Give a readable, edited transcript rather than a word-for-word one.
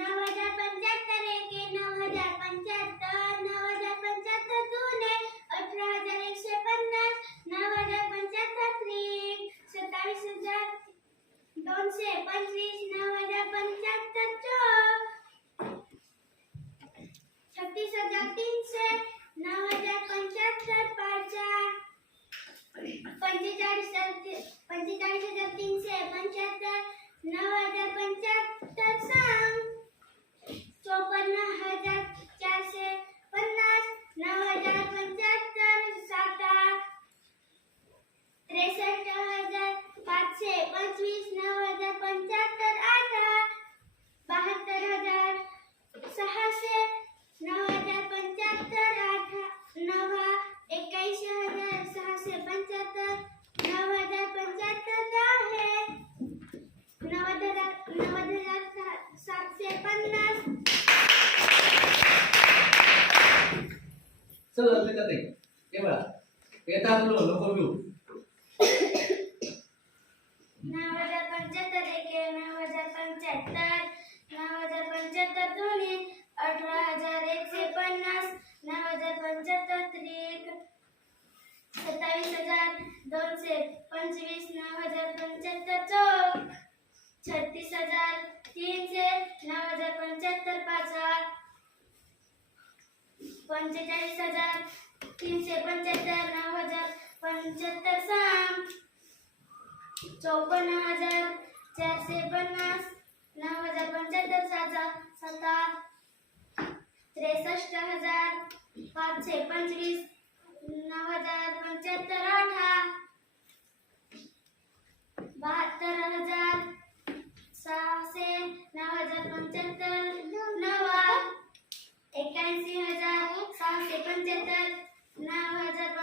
9,075 एके 9,075 9,075 दुने 18,150 9,075 त्रिक 27,225 9,075 चौक 36,300 9,075 पाचा 45,375 9,075 सांग 54,450 9,075 साता 63,525 9,075 आठा 72,600 9,075 आठा नवा 81,675 9,075 आहे 90,750 चल त्याच्यात आहे हे बघा येता नको घेऊ 9,075 एके 9,075 9,075 दोन्ही 18,150 9,075 त्रिक 27,225 9,075 चौक 36,300 9,075 पाचा 45,375 9,075 सांग 54,450 9,075 साता 63,525 9,075 आठा 72,600 9,075 नवा 81,675 9,075